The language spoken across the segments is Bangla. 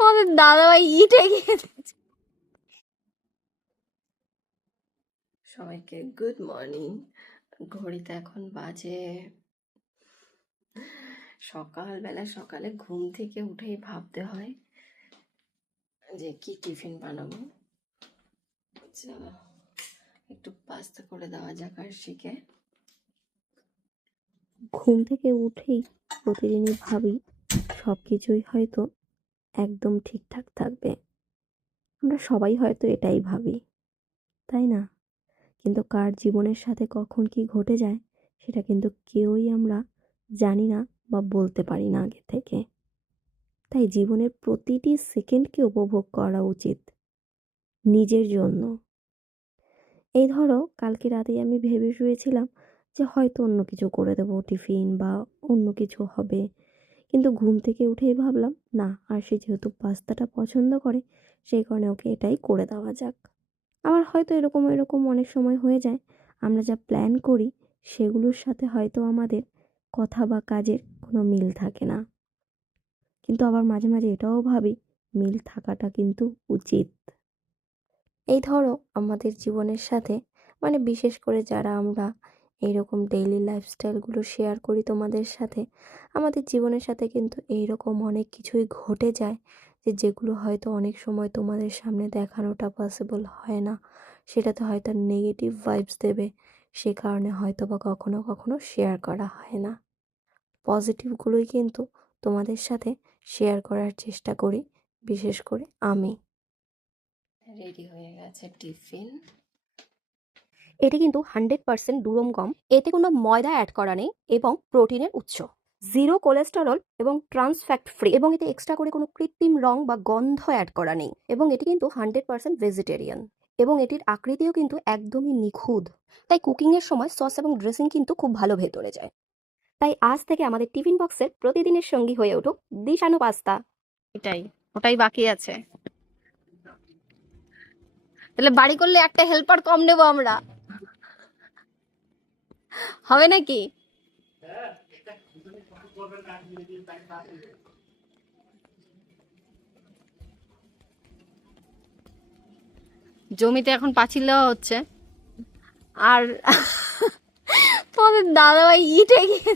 তোমাদের দাদাভাই ইটে গিয়ে সবাইকে গুড মর্নিং। ঘড়িতে এখন বাজে সকালবেলা সকালে ঘুম থেকে উঠেই ভাবতে হয় যে কি টিফিন বানাবো। চলো একটু পাস্তা করে দেওয়া যাক আর শিখে। ঘুম থেকে উঠেই প্রতিদিনই ভাবি সব কিছুই হয়তো একদম ঠিকঠাক থাকবে। আমরা সবাই হয়তো এটাই ভাবি, তাই না? কিন্তু কার জীবনের সাথে কখন কি ঘটে যায়, সেটা কিন্তু কেউই আমরা জানি না বা বলতে পারি না আগে থেকে। তাই জীবনের প্রতিটি সেকেন্ডকে উপভোগ করা উচিত নিজের জন্য। এই ধরো, কালকে রাতেই আমি ভেবে শুয়েছিলাম যে হয়তো অন্য কিছু করে দেবো, টিফিন বা অন্য কিছু হবে। কিন্তু ঘুম থেকে উঠেই ভাবলাম, না, আর সে যেহেতু পাস্তাটা পছন্দ করে সেই কারণে ওকে এটাই করে দেওয়া যাক। আবার হয়তো এরকম এরকম অনেক সময় হয়ে যায়, আমরা যা প্ল্যান করি, সেগুলোর সাথে হয়তো আমাদের কথা বা কাজের কোনো মিল থাকে না। কিন্তু আবার মাঝে মাঝে এটাও ভাবি, মিল থাকাটা কিন্তু উচিত। এই ধরো, আমাদের জীবনের সাথে মানে বিশেষ করে যারা আমরা এইরকম ডেইলি লাইফস্টাইলগুলো শেয়ার করি তোমাদের সাথে। আমাদের জীবনের সাথে কিন্তু এইরকম অনেক কিছুই ঘটে যায় যে যেগুলো হয়তো অনেক সময় তোমাদের সামনে দেখানোটা পসিবল হয় না। সেটাতে হয়তো নেগেটিভ ভাইবস দেবে, সে কারণে হয়তো বা কখনো কখনো শেয়ার করা হয় না। পজিটিভগুলোই কিন্তু তোমাদের সাথে শেয়ার করার চেষ্টা করি, বিশেষ করে আমি। রেডি হয়ে গেছে টিফিন এটি কিন্তু হান্ড্রেড পার্সেন্ট দুরম গম, এতে কোনো ময়দা অ্যাড করা নেই এবং প্রোটিনের উৎস। জিরো কোলেস্টেরল এবং ট্রান্সফ্যাক্ট ফ্রি এবং এতে এক্সট্রা করে কোনো কৃত্রিম রং বা গন্ধ অ্যাড করা নেই এবং এটি কিন্তু হান্ড্রেড পার্সেন্ট ভেজিটেরিয়ান এবং এটির আকৃতিও কিন্তু একদমই নিখুঁত। তাই কুকিংয়ের সময় সস এবং ড্রেসিং কিন্তু খুব ভালো ভেতরে যায়। তাই আজ থেকে আমাদের টিফিন বক্সের প্রতিদিনের সঙ্গী হয়ে উঠুক দিশানো পাস্তা। এটাই, ওটাই বাকি আছে। তাহলে বাড়ি করলে একটা হেল্পার কম নেব আমরা। হবে নাকি? জমিতে এখন পাঁচিল দেওয়া হচ্ছে। আর তোমাদের দাদাভাই ইটে গিয়ে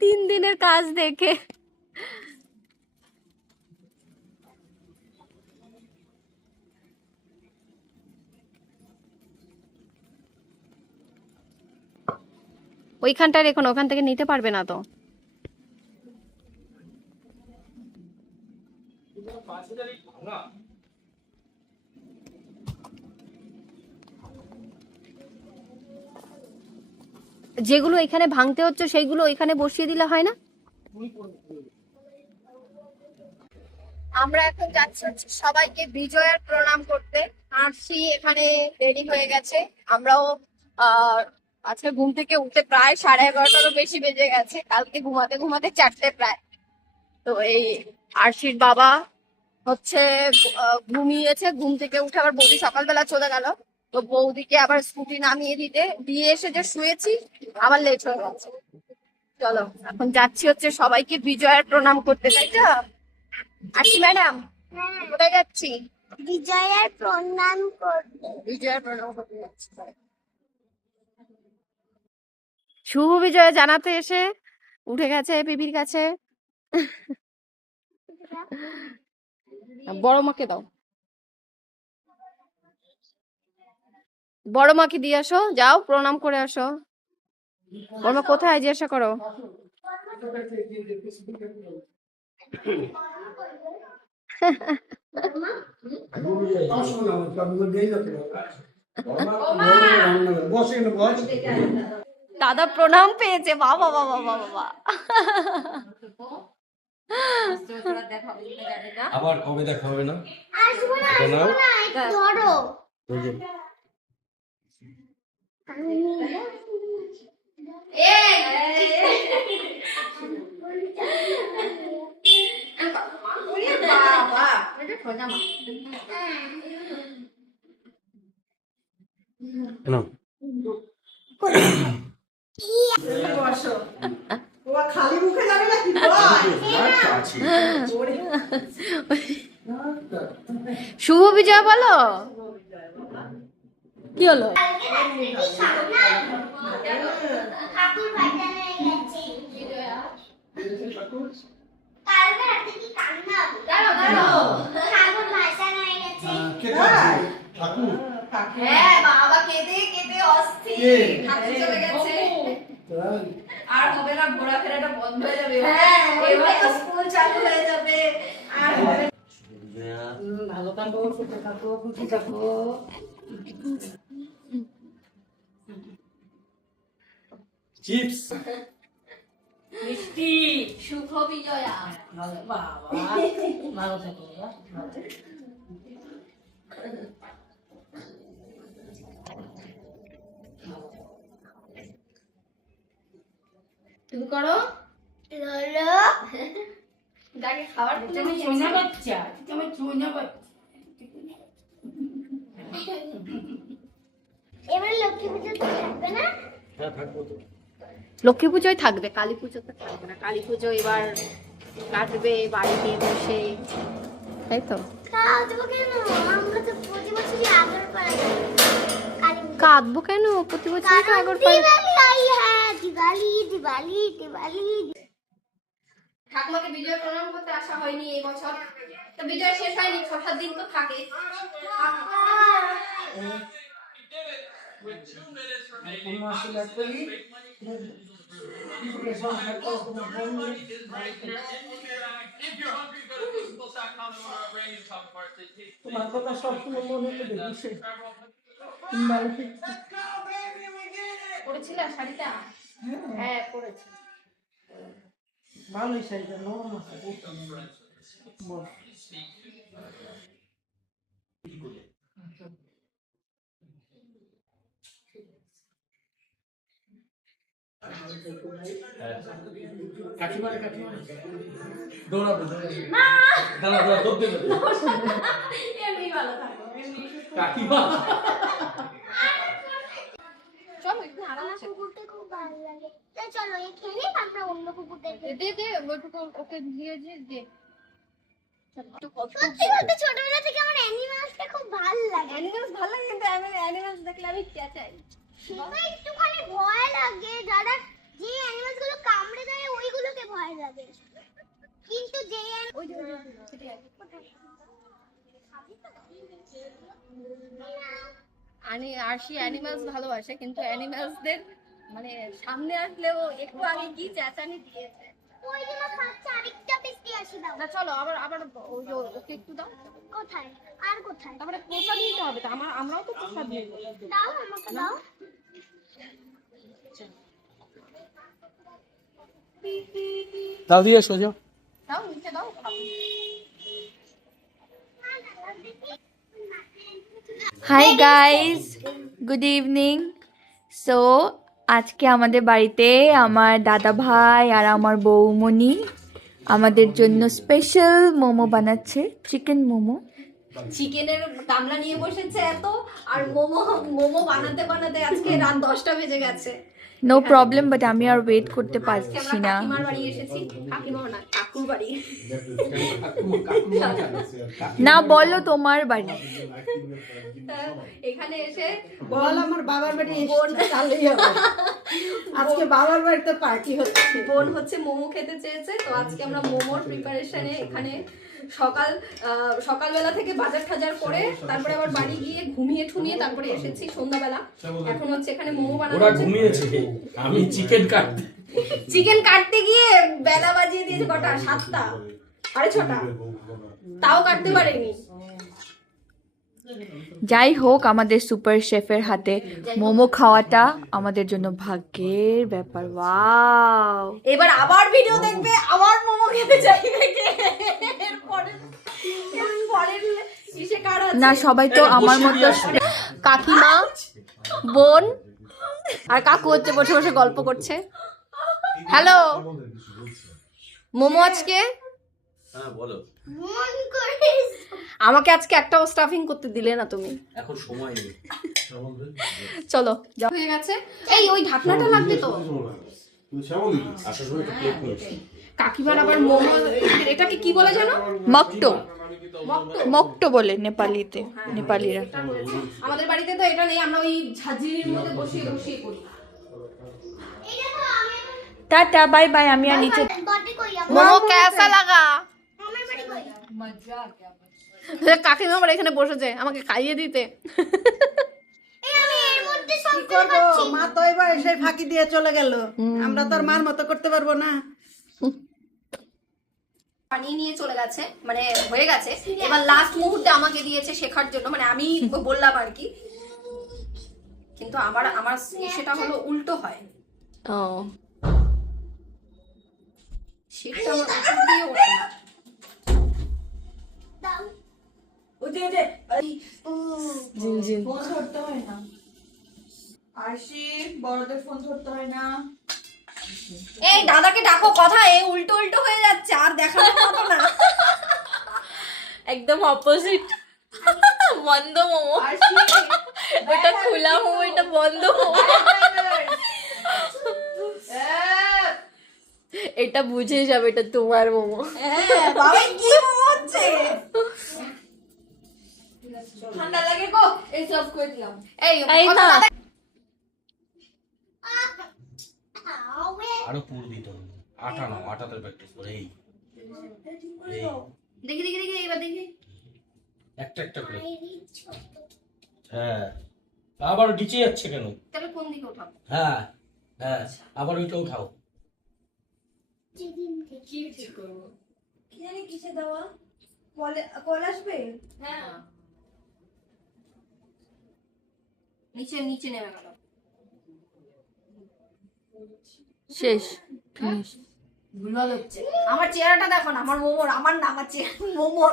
তিন দিনের কাজ দেখে ওইখানটা রেখো না ওখান থেকে নিতে পারবে না তো। যেগুলো এখানে ভাঙতে হচ্ছে, সেইগুলো এখানে বসিয়ে দিলে হয় না? আমরা এখন যাচ্ছি হচ্ছে সবাইকে বিজয়ার প্রণাম করতে। আরশি এখানে রেডি হয়ে গেছে। আমরাও আজকে ঘুম থেকে উঠতে প্রায় সাড়ে এগারোটারও বেশি বেজে গেছে। কালকে ঘুমাতে ঘুমাতে চারটে প্রায়। তো এই আরশির বাবা হচ্ছে ঘুমিয়েছে ঘুম থেকে উঠে আবার বৌদি সকালবেলা চলে গেল। তো বৌদিকে আবার স্কুটি নামিয়ে দিতে। দিয়ে এসে যে শুয়েছি আবার লেট হয়ে গেছে। চলো এখন যাচ্ছি হচ্ছে সবাইকে বিজয়ের প্রণাম করতে তাই তো? আরশি ম্যাডাম কোথায় যাচ্ছি? বিজয়ের প্রণাম করতে। বিজয়ের প্রণাম করতে যাচ্ছি। শুভ বিজয় জানাতে এসে উঠে গেছে পিপির কাছে। বড় মাকে দাও। বড় মাকে দিয়ে আসো যাও প্রণাম করে আসো। বড় মা কোথায়? জিজ্ঞাসা করো। দাদা প্রণাম পেয়েছে বাবা বাবা বাবা বাবা আবার কবে দেখা হবে না? আসব না এটা নাও। আসব না একটু ধরো ওই যে নাও। খালি মুখে যাবে না কি বল? আর আছে। শুভ বিজয় বলো। কি হলো? হয়ে হয়ে হ্যাঁ বাবা কেঁদে কেঁদে অস্থির। ঠাকুর চলে গেছে আর হবে না ঘোরাফেরাটা বন্ধ হয়ে যাবে। এবার তো স্কুল চালু হয়ে যাবে। আর ভালো থাকো সুস্থ থাকো খুশি থাকো। চিপস মিষ্টি। শুভ বিজয়া। ভালো বাবা। থাকো। তুমি করো? গাড়ি খাবার তুমি বাচ্চা। লক্ষ্মী পুজো তো থাকবে না? হ্যাঁ থাকব তো। পুজোয় থাকবে কালী পুজোতে থাকবে না। কালী পুজো এবার কাটবে বাড়িতে বসে। তাই তো? কাঁদবো কেন? আমরা তো প্রতি আগর আই হ্যাঁ দিওয়ালি দিওয়ালি দিওয়ালি। ঠাকুমাকে বিজয় প্রণাম করতে আসা হয়নি এই বছর। তো বিজয় শেষ হয়নি ছ সাত দিন তো থাকে। তোমার কথা সবসময় মনে দিছে ভালো শাড়িটা? হ্যাঁ পড়েছি। ভালোই শাড়িটা নরম আছে। বল কাকিমারে কাকিমারে। দৌড়াবে দৌড়াবে। দাঁড়া দাঁড়া দৌড় দেবে। এমনি ভালো থাকো এমনি কাকিমা। চলো একটু আরাম খুব ভালো লাগে চলো এখানে আমরা অন্য কুকুর দেখব দে দে ওইটুকু ওকে দিয়ে যে দে। সত্যি বলতে ছোটবেলা থেকে আমার অ্যানিমালসটা খুব ভালো লাগে। অ্যানিমালস ভালো লাগে কিন্তু আমি অ্যানিমালস দেখলে আমি চেঁচাই সেটা একটুখানি ভয় লাগে। যারা যে অ্যানিমালসগুলো কামড়ে দেয় ওইগুলোকে ভয় লাগে। কিন্তু যে ওই যে ওই যে, সেটাই আর কি। আনি আরশি অ্যানিমালস ভালোবাসে কিন্তু অ্যানিমালসদের মানে সামনে আসলেও একটু আগে কি চেঁচানি দিয়েছে। ওই যে আমার বাচ্চা আরেকটা বেশি আসি দাও। না চলো আবার আবার ওই ওকে একটু দাও। কোথায়? আর কোথায়? তারপরে প্রসাদ নিতে হবে তো আমার আমরাও তো প্রসাদ নিয়ে দাও আমাকে দাও। দাও দিয়ে সোজা দাও নিচে দাও hi guys good evening so আজকে আমাদের বাড়িতে আমার দাদা ভাই আর আমার বৌমণি আমাদের জন্য স্পেশাল মোমো বানাচ্ছে চিকেন মোমো। চিকেনের গামলা নিয়ে বসেছে এত, আর মোমো মোমো বানাতে বানাতে আজকে রাত দশটা বেজে গেছে। নো প্রবলেম বাট আমি আর ওয়েট করতে পারছি না। না কাকুর বাড়ি। না বলো তোমার বাড়ি। এখানে এসে বল আমার বাবার বাড়ি আজকে বাবার বাড়িতে পার্টি হচ্ছে। বোন হচ্ছে মোমো খেতে চেয়েছে তো আজকে আমরা মোমোর প্রিপারেশনে এখানে সকাল সকালবেলা থেকে বাজার টাজার করে তারপরে আবার বাড়ি গিয়ে ঘুমিয়ে ঠুমিয়ে তারপরে এসেছি সন্ধ্যাবেলা এখন হচ্ছে এখানে মোমো বানানো ওরা ঘুমিয়েছে আমি চিকেন কাটতে চিকেন কাটতে গিয়ে বেলা বাজিয়ে দিয়েছে কটা সাতটা সাড়ে ছটা তাও কাটতে পারেনি যাই হোক আমাদের সুপার শেফের হাতে মোমো খাওয়াটা আমাদের জন্য ভাগ্যের ব্যাপার। ওয়াও! এবার আবার ভিডিও দেখবে আবার মোমো খেতে চাইবে? না সবাই তো আমার মতো কাকিমা বোন আর কাকু হচ্ছে বসে বসে গল্প করছে। হ্যালো! মোমো আজকে? হ্যাঁ বলো। আমাকে আজকে একটাও স্টাফিং করতে দিলে না তুমি। এখন সময় নেই। চলো যাও। হয়ে গেছে। এই ওই ঢাকনাটা লাগবে তো। কাকিমার আবার মোমো এটাকে কি বলে জানো মকটো। মকটো। বলে নেপালিতে নেপালিরা। আমাদের বাড়িতে তো এটা নেই আমরা ওই ঝাঁঝরির মধ্যে বসিয়ে বসিয়ে করি। আমি টাটা বাই বাই আমি আর নিচে মোমো কেসা লাগা? কাকিমা আবার এখানে বসেছে আমাকে খাইয়ে দিতে। এই আমি এর মধ্যে সব কি করব মা তো এবার এসে ফাঁকি দিয়ে চলে গেল। আমরা তো আর মার মতো করতে পারব না। বানিয়ে নিয়ে চলে গেছে মানে হয়ে গেছে। এবার লাস্ট মুহূর্তে আমাকে দিয়েছে শেখার জন্য মানে আমি বললাম আর কি। কিন্তু আমার আমার সেটা হলো উল্টো হয়। ও। আমার উপর দিয়ে ওঠে না। ঝিনঝিন এই দাদাকে ডাকো কথা এ উল্টো উল্টো হয়ে যাচ্ছে আর দেখানোর মতো না। একদম অপোজিট বন্ধ মোমো। ওটা খোলা মোমো এটা বন্ধ মোমো। এটা বুঝে যাবে এটা তোমার মোমো। ঠান্ডা লাগে গো এই সব করে দিলাম। এই এই না। আরও পুর দিতে হবে। আটা নাও আটাতে প্র্যাকটিস করে এই। দেখি দেখি দেখি এবার দেখি। একটা একটা করে। হ্যাঁ। আবার নিচে যাচ্ছে কেন? তাহলে কোন দিকে উঠাবো হ্যাঁ হ্যাঁ। আবার ওইটা উঠাও হ্যাঁ। নিচে নিচে নেমে গেল। শেষ ভুলভাল হচ্ছে। আমার চেহারাটা দেখো না আমার মোমোর আমার না আমার চেহারা মোমোর।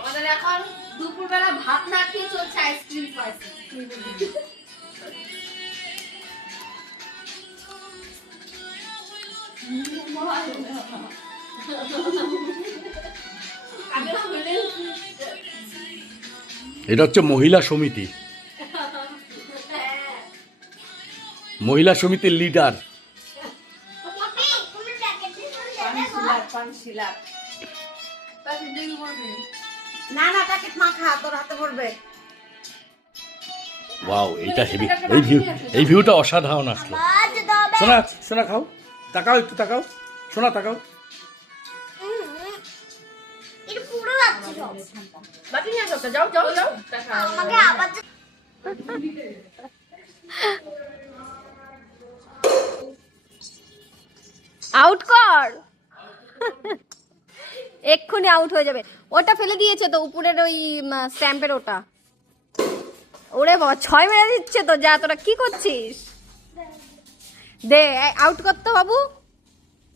আমাদের এখন দুপুরবেলা ভাত না খেয়ে চলছে আইসক্রিম পার্টি। এটা হচ্ছে মহিলা সমিতি। মহিলা সমিতির লিডার। পপি তুমি না না প্যাকেট মা তোর হাতে পড়বে। ওয়াও এইটা হেভি। এই ভিউ এই ভিউটা অসাধারণ আসলো। শোনা শোনা খাও। তাকাও একটু তাকাও। শোনা তাকাও। আউট কর। এক্ষুনি আউট হয়ে যাবে। ওটা ফেলে দিয়েছে তো উপরের ওই স্ট্যাম্পের ওটা। ওরে বাবা, ছয় মেরে দিচ্ছে তো, যা, তোরা কি করছিস? দে, আউট করতে বাবু।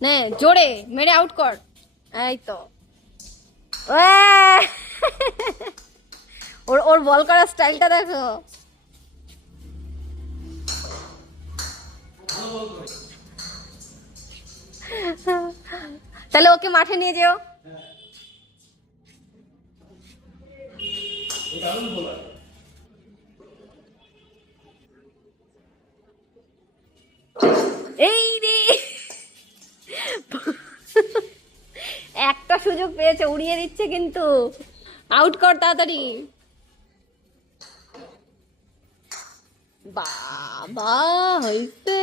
নে, জোরে, মেরে আউট কর। এই তো! ওর ওর বল করার স্টাইলটা দেখো। তাহলে ওকে মাঠে নিয়ে যেও। এই রে! একটা সুযোগ পেয়েছে উড়িয়ে দিচ্ছে কিন্তু। আউট কর তাড়াতাড়ি। বাবা হইছে।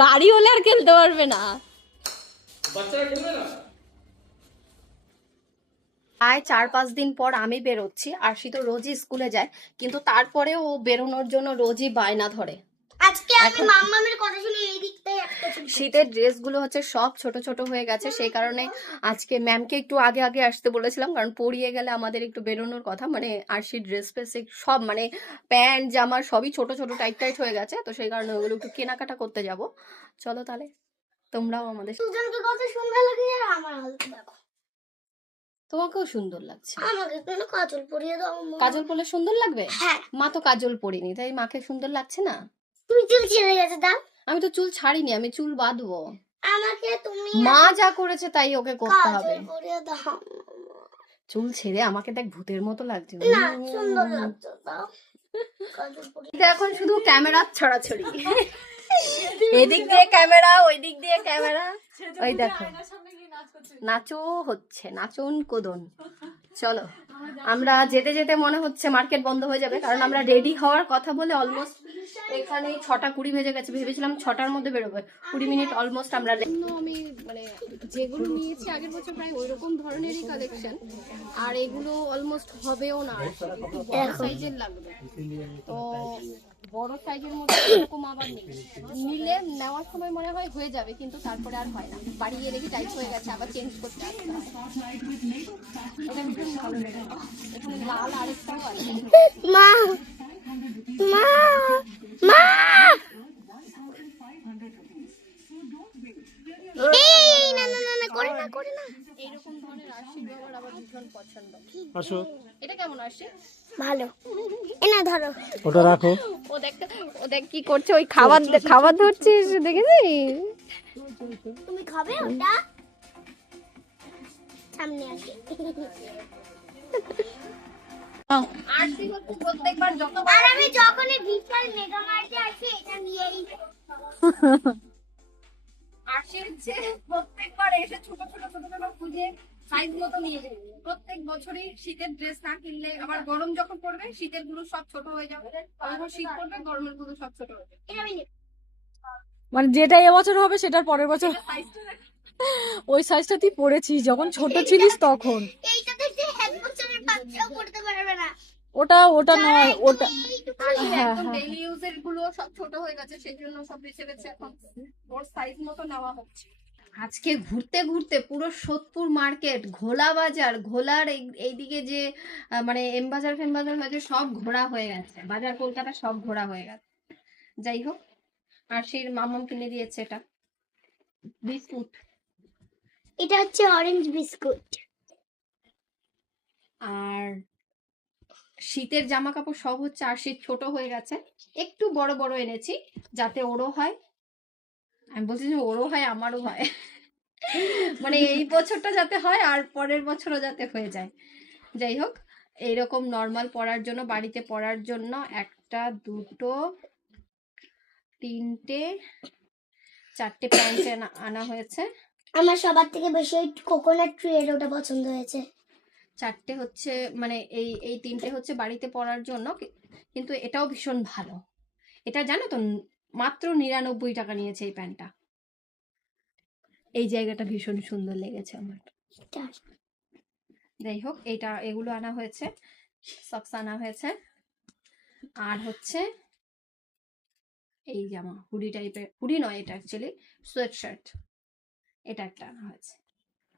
গাড়ি হলে আর খেলতে পারবে না। প্রায় চার পাঁচ দিন পর আমি বেরোচ্ছি আর সে তো রোজই স্কুলে যায় কিন্তু তারপরে ও বেরোনোর জন্য রোজই বায়না ধরে। আজকে আমি মাম্মামের কথা শুনে এই দিকটাই একটা শীতের ড্রেসগুলো হচ্ছে সব ছোট ছোট হয়ে গেছে সেই কারণে আজকে ম্যামকে একটু আগে আগে আসতে বলেছিলাম কারণ পরিয়ে গেলে আমাদের একটু বেরোনোর কথা মানে ড্রেস সব মানে প্যান্ট জামা সবই ছোট ছোট টাইট টাইট হয়ে গেছে তো সেই কারণে ওগুলো একটু কেনাকাটা করতে যাব। চলো তাহলে তোমরাও আমাদের দুজনকে কত সুন্দর লাগে আর আমার দেখো। তোমাকেও সুন্দর লাগছে। আমাকে কোনো কাজল পরিয়ে দাও কাজল পরলে সুন্দর লাগবে? হ্যাঁ। মা তো কাজল পরিনি তাই মাকে সুন্দর লাগছে না? তুমি চুল ছেড়ে গেছে দাও। আমি তো চুল ছাড়িনি আমি চুল বাঁধবো। আমাকে তুমি মা যা করেছে তাই ওকে করতে হবে। চুল ছেড়ে আমাকে দেখ ভূতের মতো লাগছে। না সুন্দর লাগছে দাও। এটা এখন শুধু ক্যামেরা ছড়াছড়ি। এদিক দিয়ে ক্যামেরা ওই দিক দিয়ে ক্যামেরা। ওই দেখো। নাচো হচ্ছে নাচন কোদন। চলো। আমরা যেতে যেতে মনে হচ্ছে মার্কেট বন্ধ হয়ে যাবে, কারণ আমরা রেডি হওয়ার কথা বলে অলমোস্ট এখানে ছটা কুড়ি বেজে গেছে। ভেবেছিলাম ছটার মধ্যে বেরোবে, কুড়ি মিনিট অলমোস্ট আমরা আমি মানে যেগুলো নিয়েছি আগের বছর প্রায় ওই রকম ধরনেরই কালেকশন আর এগুলো অলমোস্ট হবেও না। সাইজের লাগবে। তো বড় সাইজের মধ্যে এরকম আবার নেই। নিলে নেওয়ার সময় মনে হয় হয়ে যাবে, কিন্তু তারপরে আর হয় না। বাড়ি গিয়ে দেখি টাইট হয়ে গেছে, আবার চেঞ্জ করতে হয় মা মা মা। এই না না না না করে না করে না। এইরকম ধরনের ব্যবহার আমার ভীষণ পছন্দ। আসো। এটা কেমন আরশি? ভালো। এনা ধরো। ওটা রাখো। ও দেখ ও দেখ কি করছে ওই খাবার খাবার ধরছিস দেখেছিস? তুমি খাবে ওটা? সামনে আসে। আরশি হচ্ছে প্রত্যেকবার যত আর আমি যখনই বিশাল মেগা মার্টে আসি এটা নিয়েই আরশি হচ্ছে প্রত্যেকবার এসে ছোট ছোট ছোট ছোট খুঁজে সাইজ মতো নিয়ে যায়। প্রত্যেক বছরই শীতের ড্রেস না কিনলে আবার গরম যখন পড়বে শীতেরগুলো সব ছোট হয়ে যাবে। যখন শীত পড়বে গরমেরগুলো সব ছোট হয়ে যাবে। মানে যেটা এবছর হবে সেটার পরের বছর ওই সাইজটা তুই পড়েছিস যখন ছোট ছিলিস তখন এইটাতে যে এক বছরের বাচ্চাও পড়তে পারবে না ওটা ওটা নয় ওটা হ্যাঁ, একদম হ্যাঁ। ডেইলি ইউজেরগুলো সব ছোট হয়ে গেছে সেই জন্য সব বেছে এখন ওর সাইজ মতো নেওয়া হচ্ছে। আজকে ঘুরতে ঘুরতে পুরো সোদপুর মার্কেট ঘোলা বাজার ঘোলার এই- এইদিকে যে মানে এম বাজার ফেম বাজার হয়েছে সব ঘোরা হয়ে গেছে। বাজার কলকাতা সব ঘোরা হয়ে গেছে। যাই হোক আর সেই মামাম কিনে দিয়েছে এটা। বিস্কুট। এটা হচ্ছে অরেঞ্জ বিস্কুট আর শীতের জামা কাপড় সব হচ্ছে আর শীত ছোট হয়ে গেছে। একটু বড় বড় এনেছি যাতে ওরও হয়। আমি বলছি যে ওরও হয়, আমারও হয়। মানে এই বছরটা যাতে হয় আর পরের বছরও যাতে হয়ে যায়। যাই হোক এইরকম নর্মাল পরার জন্য, বাড়িতে পরার জন্য একটা, দুটো, তিনটে, চারটে প্যান্ট আনা হয়েছে। আমার সবার থেকে বেশি কোকোনাট এর ওটা পছন্দ হয়েছে। চারটে হচ্ছে মানে এই এই তিনটে হচ্ছে বাড়িতে পরার জন্য কিন্তু এটাও ভীষণ ভালো। এটা জানো তো মাত্র নিরানব্বই টাকা নিয়েছে এই প্যান্টটা। এই জায়গাটা ভীষণ সুন্দর লেগেছে আমার। যাই হোক এটা এগুলো আনা হয়েছে সক্স আনা হয়েছে। আর হচ্ছে এই জামা হুডি টাইপের হুডি নয় এটা অ্যাকচুয়ালি সোয়েট শার্ট এটা একটা আনা হয়েছে।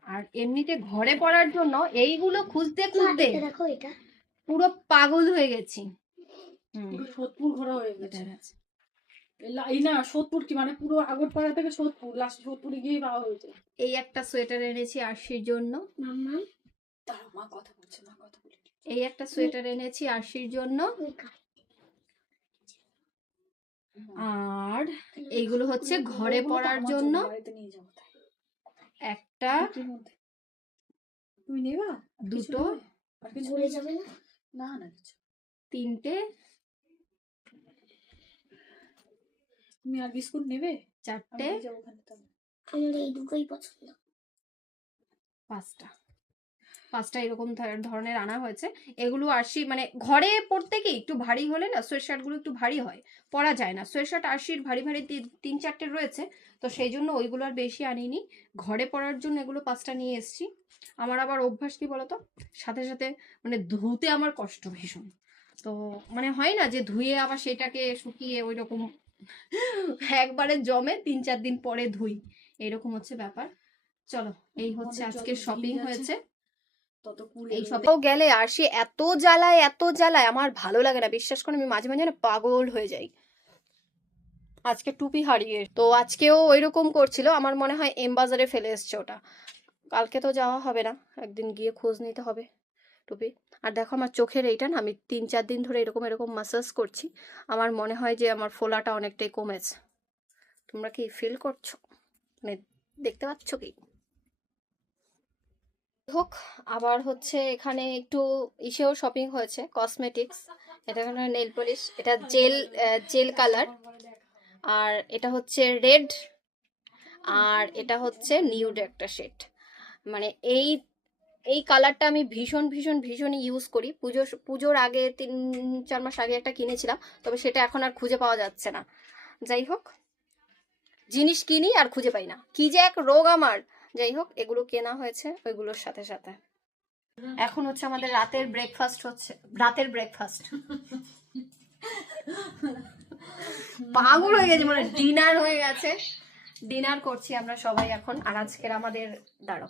আর এমনিতে ঘরে পরার জন্য এইগুলো খুঁজতে খুঁজতে দেখো এটা। পুরো পাগল হয়ে গেছি। সোদপুর ঘোরা হয়ে গেছে। এই না সোদপুর কি মানে পুরো আগরপাড়া থেকে সোদপুর লাস্ট সোদপুরে গিয়ে পাওয়া হয়েছে। এই একটা সোয়েটার এনেছি আরশির জন্য। মাম্মা দাঁড়াও, মা কথা বলছে মা কথা বলে এই একটা সোয়েটার এনেছি আরশির জন্য। আর এইগুলো হচ্ছে ঘরে আমার জন্য বাড়িতে নিয়ে যাব তাই। একটা তুমি নেবা? দুটো? আর কিছু ভুলে যাবে না? না না কিছু। তিনটে। তুমি আর বিস্কুট নেবে? চারটে। আমার এই দুটোই পছন্দ। পাঁচটা। পাঁচটা এরকম ধর- ধরনের আনা হয়েছে। এগুলো আরশি মানে ঘরে পড়তে কি একটু ভারী হলে না সোয়েট শার্টগুলো একটু ভারী হয়? পরা যায় না। সোয়েট শার্ট আরশির ভারী ভারী তিন চারটে রয়েছে। তো সেই জন্য ওইগুলো আর বেশি আনিনি। ঘরে পরার জন্য এগুলো পাঁচটা নিয়ে এসেছি। আমার আবার অভ্যাস কি বলতো? সাথে সাথে মানে ধুতে আমার কষ্ট ভীষণ। তো মানে হয় না যে ধুয়ে আবার সেটাকে শুকিয়ে ওই রকম একবারে জমে তিন চার দিন পরে ধুই। এরকম হচ্ছে ব্যাপার। চলো এই হচ্ছে আজকে শপিং হয়েছে। এই। শপিং গেলে আর সে এত জ্বালায় এত জ্বালায় আমার ভালো লাগে না। বিশ্বাস করে আমি মাঝে মাঝে না পাগল হয়ে যাই। আজকে টুপি হারিয়ে তো আজকেও ওই রকম করছিল। আমার মনে হয় এম বাজারে ফেলে এসছে ওটা। কালকে তো যাওয়া হবে না একদিন গিয়ে খোঁজ নিতে হবে টুপি। আর দেখো আমার চোখের এইটা না আমি তিন চার দিন ধরে এরকম এরকম মাসাজ করছি। আমার মনে হয় যে আমার ফোলাটা অনেকটাই কমেছে। তোমরা কি ফিল করছ? মানে দেখতে পাচ্ছ কি? হোক, আবার হচ্ছে এখানে একটু ইসেও শপিং হয়েছে কসমেটিক্স এটা এখানে নেল পলিশ এটা জেল জেল কালার আর এটা হচ্ছে রেড আর এটা হচ্ছে নিউড একটা শেড মানে এই এই কালারটা আমি ভীষণ ভীষণ, ভীষণই ইউজ করি। পুজো পুজোর আগে তিন, চার মাস আগে একটা কিনেছিলাম, তবে সেটা এখন আর খুঁজে পাওয়া যাচ্ছে না। যাই হোক, জিনিস কিনি আর খুঁজে পাই না। কি যে এক রোগ আমার! যাই হোক এগুলো কেনা হয়েছে ওইগুলোর সাথে সাথে। এখন হচ্ছে আমাদের রাতের ব্রেকফাস্ট হচ্ছে, রাতের ব্রেকফাস্ট পাগল হয়ে গেছে মানে ডিনার হয়ে গেছে। ডিনার করছি আমরা সবাই এখন, আর আজকের আমাদের দাঁড়ো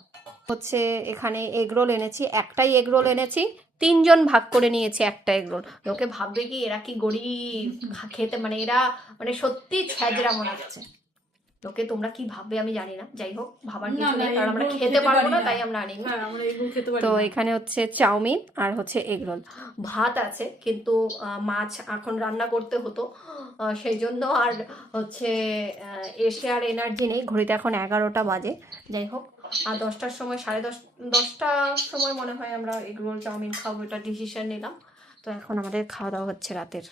হচ্ছে এখানে এগরোল এনেছি, একটাই এগরোল এনেছি, তিনজন ভাগ করে নিয়েছে একটা এগরোল লোকে ভাববে কি, এরা কি গরিব খেতে মানে এরা মানে সত্যি ছ্যাজরা মনে হচ্ছে। লোকে তোমরা কি ভাববে আমি জানি না। যাই হোক ভাবার কিছু নেই কারণ আমরা খেতে পারব না। তাই আমরা পারি তো এখানে হচ্ছে চাউমিন আর হচ্ছে এগরোল ভাত আছে কিন্তু মাছ এখন রান্না করতে হতো সেই জন্য আর হচ্ছে এসে আর এনার্জি নেই। ঘড়িতে এখন এগারোটা বাজে। যাই হোক আর দশটার সময় সাড়ে দশ দশটার সময় মনে হয় আমরা এগরোল চাউমিন খাব এটা ডিসিশন নিলাম। তো এখন আমাদের খাওয়া দাওয়া হচ্ছে রাতের।